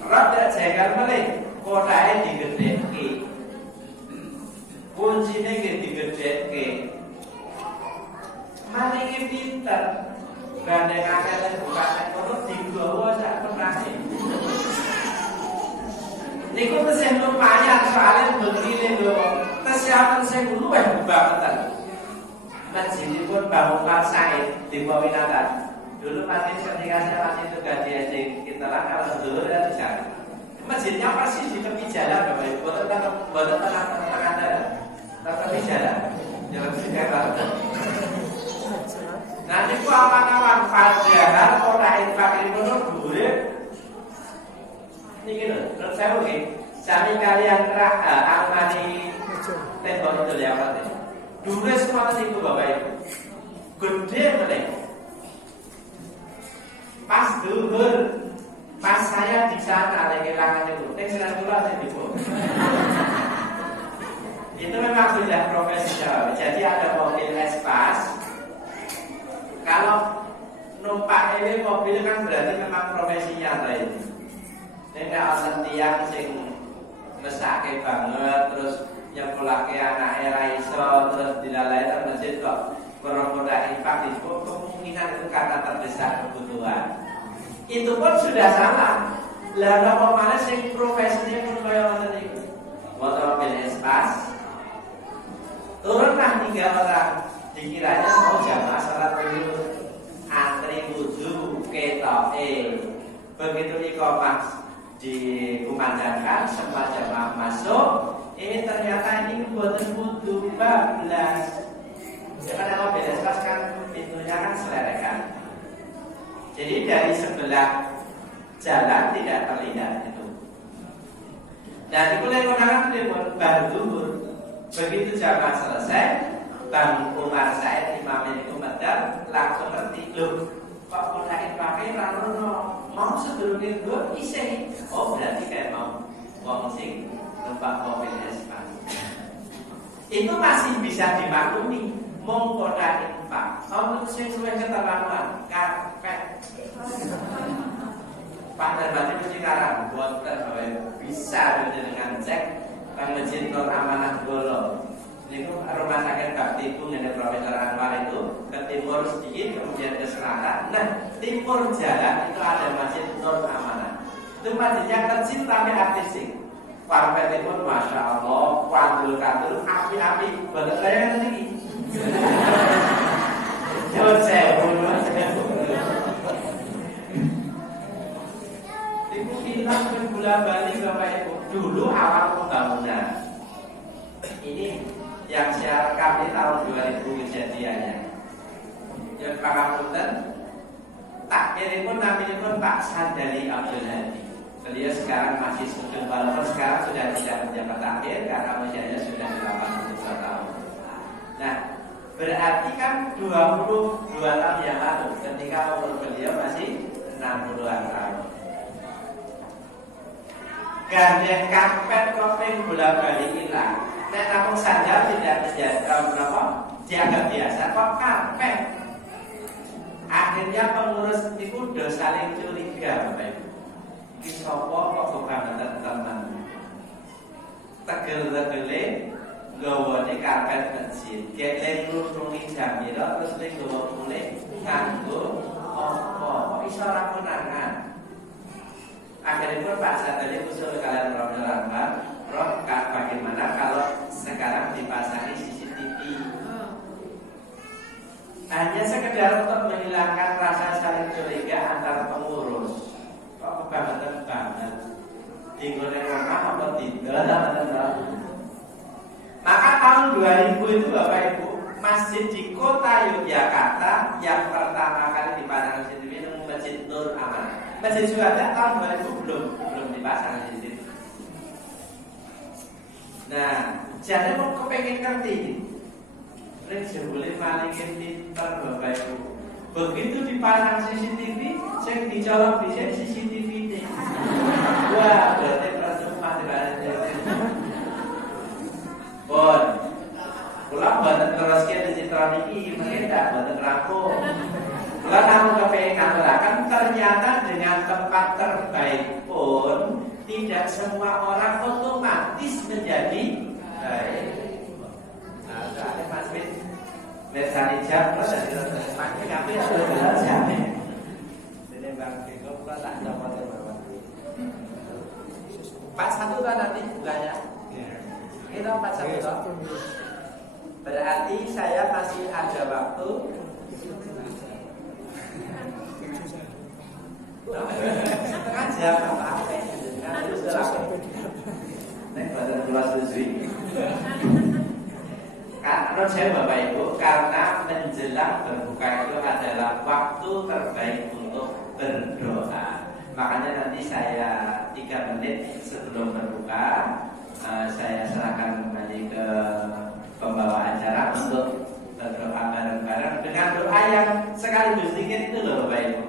Rada jengkel balik, kotanya digedeki. Kuncinya digedeki. Malingi pinter gandeng akeh bukan kono digawa sak penasi. Niku tesih lumayan soalnya begini lho. Kesiapan sing luwih banget. Masjidipun bangunan sae di Pawinatan. Dulu masih ketika saya masih tugas di SD kita lah kalau dulu ya di sana. Masjidnya persis di tepi jalan Bapak Ibu. Boten tengah-tengah dalan. Tepi jalan. Jalan sekitar. Nah niku awan-awan padahal ora infak itu dhuwure. Niki lho, terus saya oke. Sami kalian almani tembok itu ya Pak. Dhuwure semua niku Bapak Ibu. Gede meneh. Pas dhuwur. Pas saya di sana lagi kelangan itu. Nek senang kula niku. Itu memang sudah profesional. Jadi ada mobil Espas. Kalau numpak ini mobil kan berarti memang profesinya tadi. Ini ada tiang sing mesake banget, terus nyepulake anake ra iso, terus dilalai nang masjid kok kono-kono infak itu kemungkinan itu karena terdesak kebutuhan. Itu pun sudah salah. Lah napa maneh sing profesinya pun kaya ngoten niku. Mobil Espas. Turunlah 3 orang. Dikiranya mau jamaah salat dulu, antri wudu ketoke. Begitu iqamah dikumandangkan, semua jamaah masuk. Ini ternyata ini buatan wudu bablas. Karena mau beres kan pintunya kan selerekan. Jadi dari sebelah jalan tidak terlihat itu. Dan dimulai kondangan baru zuhur. Begitu jamaah selesai. Bang Umar Said Imam itu medal langsung ngerti loh kok kotakin pakai ranono mau sebelumnya dua iseng. Oh berarti kayak mau wong sing numpak mobil Espas. Itu masih bisa dimaklumi. Mong kotakin pak. Kamu tuh sing suwe keterlaluan karpet. Pak dan Bapak mesti karang boten bisa dengan cek Kang Masjid Nur Amanah Golo. Ini rumah sakit Bakti Bung yang Profesor Anwar itu ke timur sedikit kemudian ke selatan. Nah timur jalan itu ada Masjid Nur Amanah. Itu masjidnya kecil tapi artistik. Parpet pun masya Allah, kandul api-api. Betul saya kan ini. Jauh saya tahun 2000 kejadiannya. Yang pangapunten takdiripun namanya Pak Sadali Abdul Hadi. Beliau sekarang masih sugeng, walaupun sekarang sudah tidak menjabat takdir karena usianya sudah 82 tahun. Nah, berarti kan 22 tahun yang lalu ketika umur beliau masih 60-an tahun. Gandeng karpet kopeng bolak-balik hilang. Nek namung sandal tidak dianggap biasa kok karpet. Akhirnya pengurus itu udah saling curiga, Bapak Ibu. Iki sapa kok kebangetan teman. Tegel-tegele nggawane karpet masjid. Geleng ngrungungi jamira terus ning nggawa kulit nganggo apa? Kok iso ora konangan? Akhirnya Pak Sadali usul kalian Roh bagaimana kalau sekarang dipasangi CCTV? Hanya sekedar untuk menghilangkan rasa saling curiga antar pengurus. Kok kebangetan banget? Tinggalin rumah apa tidak? Maka tahun 2000 itu Bapak Ibu, masjid di kota Yogyakarta yang pertama kali dipasang CCTV itu Masjid Nur Aman. Masjid Syuhada tahun 2000 belum dipasang CCTV. Nah, jadi mau kepengen ngerti. Rek boleh malingin pinter Bapak Ibu. Begitu dipasang CCTV, saya dicolok di CCTV ini. Wah, berarti percuma dibalik. Bon, pulang buatan terus kita citra ini, mungkin tak buatan rampung. Pulang kamu kepengen ngabarakan, ternyata dengan tempat terbaik pun tidak semua orang otomatis menjadi baik. Nah, ada Mas Fit, lesani jam, terus ada pakai ngapain ada jam. Jadi Bang Bego, pulang tak dapat apa. Pak satu kan nanti bukanya. Kita Pak satu. Berarti saya masih ada waktu. Setengah jam apa? Menurut saya Bapak Ibu, karena menjelang berbuka itu adalah waktu terbaik untuk berdoa. Makanya nanti saya 3 menit sebelum berbuka, saya serahkan kembali ke pembawa acara untuk berdoa bareng-bareng dengan doa yang sekaligus zikir itu loh Bapak Ibu.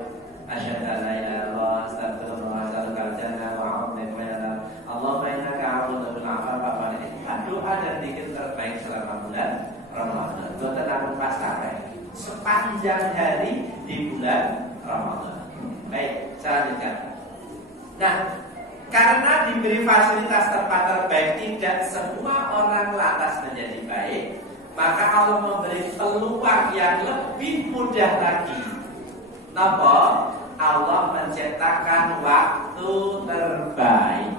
Asyhadu an la ilaha illallah, astagfirullah, as'alukal jannah wa a'udzu bika Allahumma innaka 'afuwwun tuhibbul 'afwa fa'fu 'anni. Doa dan zikir terbaik selama bulan Ramadan. Boten namung pas sampai sepanjang hari di bulan Ramadan. Baik, selanjutnya. Nah, karena diberi fasilitas tempat terbaik tidak semua orang lantas menjadi baik, maka Allah memberi peluang yang lebih mudah lagi. Napa? Allah menciptakan waktu terbaik.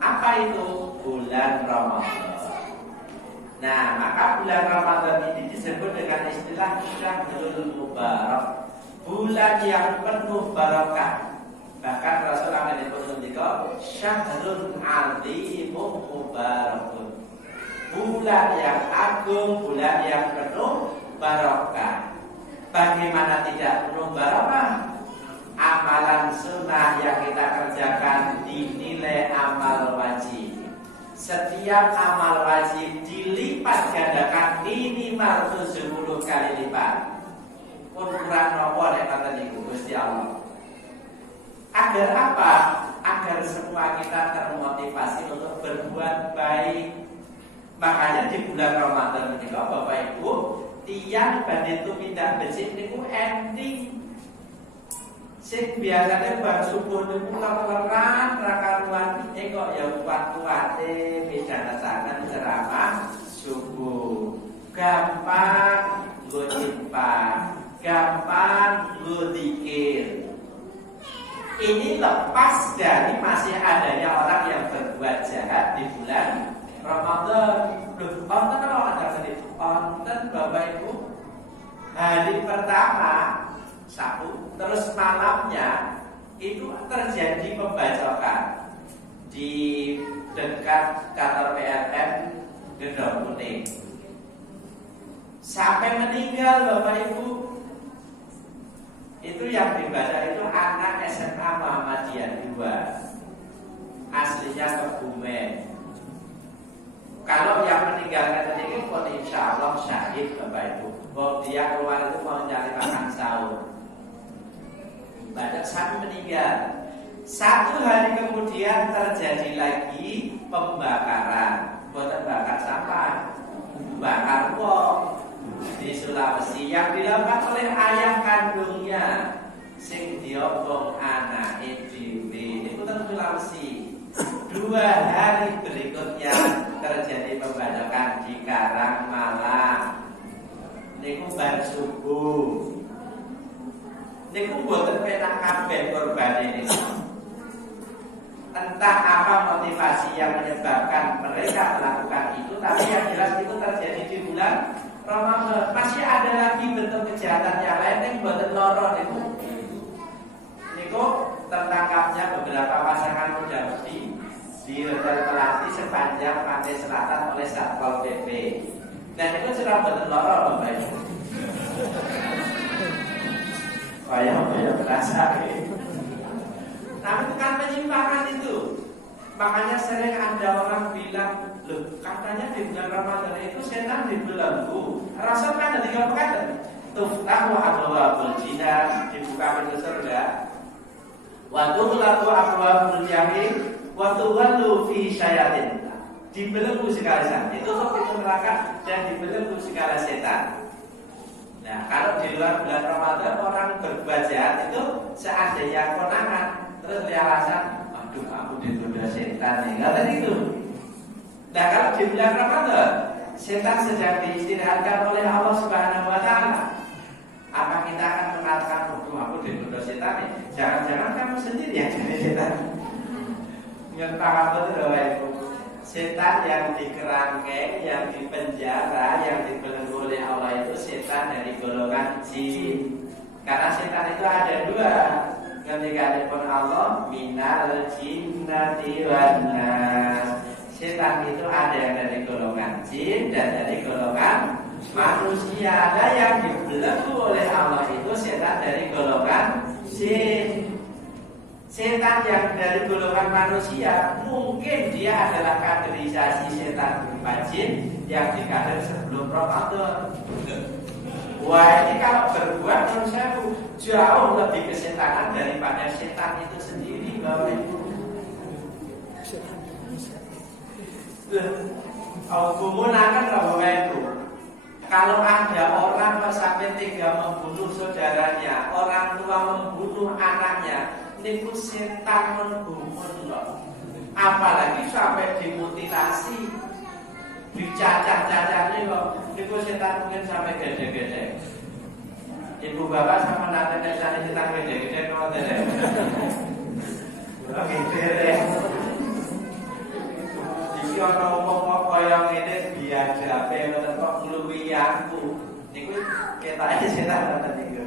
Apa itu? Bulan Ramadan. Nah, maka bulan Ramadan ini disebut dengan istilah Syahrul Mubarak, bulan yang penuh barokah. Bahkan Rasulullah menyebut Syahrul Azimun Mubarakun, bulan yang agung, bulan yang penuh barokah. Bagaimana tidak penuh barokah? Amalan sunnah yang kita kerjakan dinilai amal wajib. Setiap amal wajib dilipat gandakan minimal 70 kali lipat. Pun kurang nopo nek kata niku Gusti Allah. Agar apa? Agar semua kita termotivasi untuk berbuat baik. Makanya di bulan Ramadan ini Bapak Ibu, tiang badhe tumindak becik niku ending. Sing biasane bar subuh niku lemeran ra karuan kok ya kuat-kuate midhanaken ceramah subuh. Gampang nggo timpang, gampang nggo zikir. Ini lepas dari masih adanya orang yang berbuat jahat di bulan Ramadan. Onten kalau ada sedih, onten Bapak Ibu, hari pertama Sabtu, terus malamnya itu terjadi pembacokan di dekat kantor PLN Gedong Kuning. sampai meninggal Bapak Ibu. Itu yang dibaca itu anak SMA Muhammadiyah 2, aslinya Kebumen. Kalau yang meninggalkan ini pun insya Allah syahid Bapak Ibu. Bahwa dia keluar itu mau cari makan sahur, banyak sampai meninggal. 1 hari kemudian terjadi lagi pembakaran, bukan bakar sampah, bakar wong di Sulawesi yang dilakukan oleh ayah kandungnya sing diobong anak dhewe niku teng Sulawesi. 2 hari berikutnya terjadi pembacokan di Karangmalang niku bar subuh niku mboten penak kabeh korban ini. Entah apa motivasi yang menyebabkan mereka melakukan itu, tapi yang jelas itu terjadi di bulan Ramadan. Masih ada lagi bentuk kejahatan yang lain yang mboten loro niku. Niku tertangkapnya beberapa pasangan muda mudi di Hotel Melati sepanjang pantai selatan oleh Satpol PP. Dan itu sudah mboten loro Bapak Ibu. Kayak berasa tapi bukan penyimpangan itu. Makanya sering ada orang bilang, loh katanya di bulan Ramadan itu setan dibelenggu. Rasul kan ada 3 perkara. Tuftahu abwabul jinnah, dibuka pintu surga. Wa tughlaqu abwabul jahim wa tuwallu fi syayatin. Dibelenggu segala setan. Ditutup pintu neraka dan dibelenggu segala setan. Nah, kalau di luar bulan Ramadan orang berbuat jahat itu seandainya konangan terus dia alasan, aduh aku ditunda setan nih, nggak itu. Nah kalau di bulan Ramadan setan sedang diistirahatkan oleh Allah Subhanahu Wa Taala, apa kita akan mengatakan, aduh aku ditunda setan nih? Jangan-jangan kamu sendiri yang jadi setan. Ngerti betul Bapak. Setan yang dikerangkeng, yang dipenjara, yang dibelenggu oleh Allah itu setan dari golongan jin. Karena setan itu ada 2. Ketika pun Allah minal jinnati wan nas. Setan itu ada yang dari golongan jin dan dari golongan manusia. Nah yang dibelenggu oleh Allah itu setan dari golongan jin. Setan yang dari golongan manusia mungkin dia adalah kaderisasi setan berupa jin yang dikader sebelum Ramadan. Wah ini kalau berbuat menurut saya jauh lebih kesetanan daripada setan itu sendiri Bapak Ibu. Gunakan Bapak Ibu. Kalau ada orang sampai tega membunuh saudaranya, orang tua membunuh anaknya, niku setan menggumun loh. Apalagi sampai dimutilasi, dicacah-cacah kok. Niku setan mungkin sampai gede-gede. Ibu bapak sama nanti cari setan gede-gede kalau tidak. Oke, gede. Iki ana omong kaya ngene biadabe ngoten kok ngluwi aku. Niku ketake setan ngoten niku.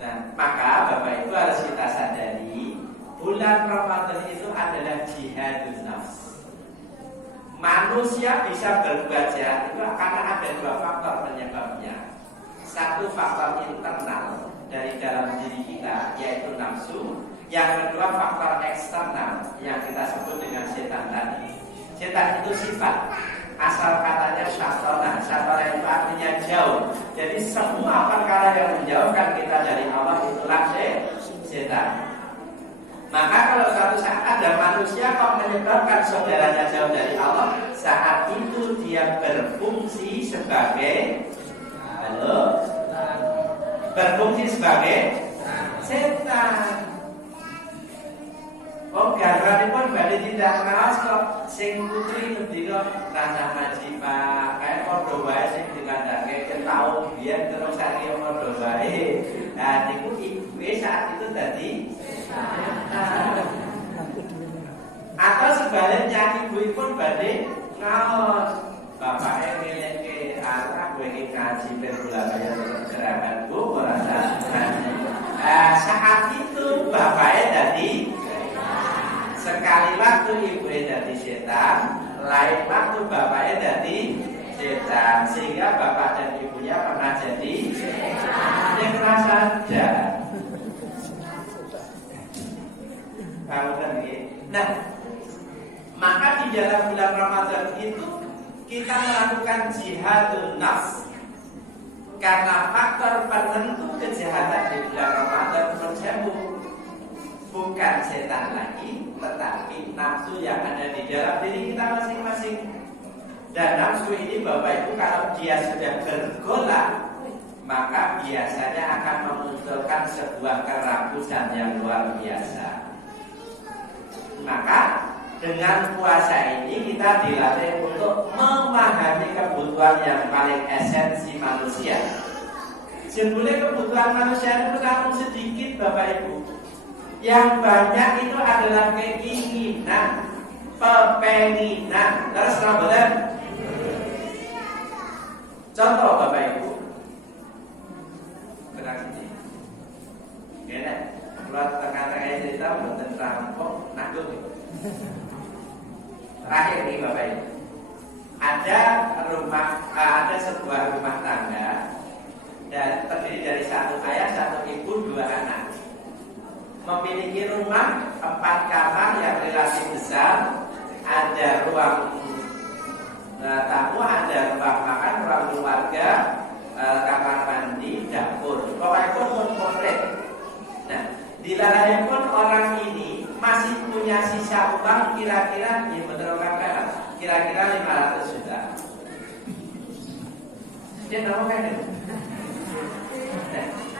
Nah, maka Bapak Ibu harus kita sadari bulan Ramadan itu adalah jihadun nafs. Manusia bisa berbuat jahat itu karena ada 2 faktor penyebabnya. 1 faktor internal dari dalam diri kita yaitu nafsu. Yang kedua faktor eksternal yang kita sebut dengan setan tadi. Setan itu sifat, asal katanya syaitan. Syaitan itu artinya jauh. Jadi semua perkara yang menjauhkan kita dari Allah itulah setan. Maka kalau suatu saat ada manusia kok menyebabkan saudaranya jauh dari Allah, saat itu dia berfungsi sebagai berfungsi sebagai setan. Oh garwanipun badhe tindak malas kok sing putri ngendika rasa ngaji Pak, kae padha wae sing dikandake tau biyen terus saiki padha wae. Nah niku ibuke saat itu dadi atau sebaliknya ibuipun badhe ngaos bapake ngelekke anak kowe iki ngaji ben kula bayar gerakan Bu ora ngaji. Saat itu bapake dadi sekali waktu ibunya jadi setan, lain waktu bapaknya jadi setan, sehingga bapak dan ibunya pernah jadi yang merasa ada. Kamu kan gitu. Nah, maka di dalam bulan Ramadan itu kita melakukan jihadun nafs. Karena faktor penentu kejahatan di bulan Ramadan bukan setan lagi, tetapi nafsu yang ada di dalam diri kita masing-masing. Dan nafsu ini Bapak Ibu kalau dia sudah bergolak, maka biasanya akan memunculkan sebuah kerakusan yang luar biasa. Maka dengan puasa ini kita dilatih untuk memahami kebutuhan yang paling esensi manusia. Sebenarnya kebutuhan manusia itu terlalu sedikit Bapak Ibu. Yang banyak itu adalah keinginan, pepenginan. Terus Ramadan. Contoh Bapak Ibu. Tenang sini. Gini, kalau tengah-tengah cerita bukan rampok, nakut. Terakhir nih Bapak Ibu. Ada sebuah rumah tangga dan terdiri dari satu ayah, satu ibu, dua anak. Memiliki rumah 4 kamar yang relatif besar, ada ruang tamu, ada ruang makan, ruang keluarga, kamar mandi, dapur. Pokoknya pun komplit. Nah, dilalui pun orang ini masih punya sisa uang kira-kira kira-kira 500 juta. Dia tahu kan?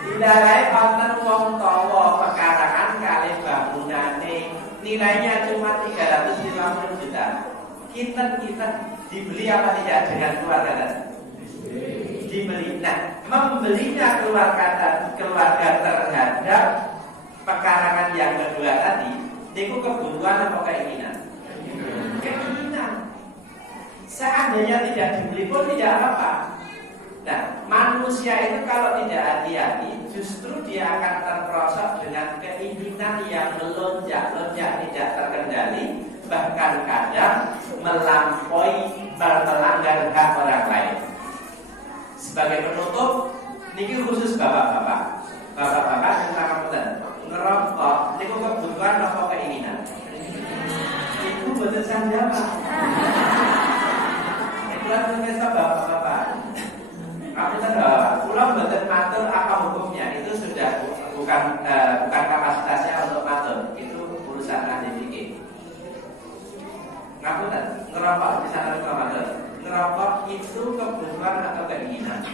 Dilalui wonten wong tawa pekarangan kali bangunane nilainya cuma 350 juta. Kita dibeli apa tidak dengan keluarga? Dibeli. Nah, membelinya keluarga terhadap pekarangan yang kedua tadi, itu kebutuhan apa keinginan? Keinginan. Seandainya tidak dibeli pun tidak apa-apa. Nah, manusia itu kalau tidak hati-hati, justru dia akan terperosok dengan keinginan yang melonjak-lonjak tidak terkendali, bahkan kadang melampaui melanggar hak orang lain. Sebagai penutup, niki khusus bapak-bapak yang kamutan ngerokok, niku kebutuhan apa keinginan? Itu betul sanjama. Itulah pemirsa bapak-bapak. Kamu tahu, pulang betul matur apa hukumnya? Itu sudah bukan kapasitasnya untuk matur. Itu urusan ahli fikih. Kamu tahu, ngerokok di sana matur. Ngerokok itu kebutuhan atau keinginan?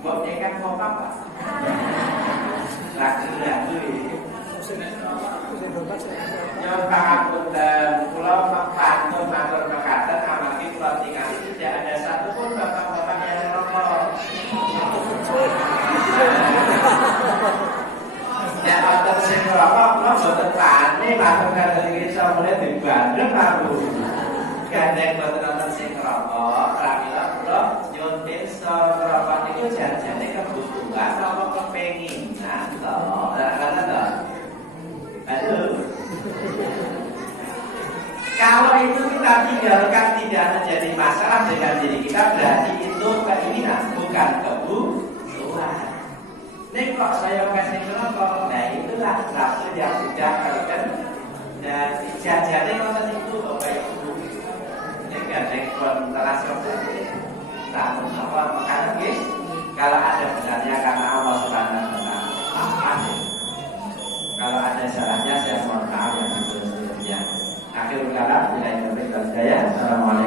Buat dia kan mau apa? Ragu-ragu ini. Yang pangapun dan pulau pantun matur mekaten amati pulau tinggal tidak ada satupun bapak-bapak yang merokok. Ya matur sing merokok pulau boten tani matur kata iki iso mulai dibandeng aku. Gandeng boten nonton sing merokok, pramila pulau nyuwun pirsa merokok niku jan-jane kebutuhan apa kepenginan to. Karena to. Aduh. Kalau itu kita tinggalkan tidak menjadi masalah dengan diri kita, berarti itu keinginan, bukan kebutuhan. Nek kok saya kasih merokok, nah itulah nafsu yang sudah terken dan jajannya nonton itu Bapak Ibu. Ini gandeng kontrasyon tadi. Namun apa makanya guys, kalau ada benarnya karena Allah Subhanahu wa taala. Kalau ada salahnya saya mohon maaf yang sebelum-sebelumnya. Akhirul kalam, bila yang berbeda saya. Assalamualaikum.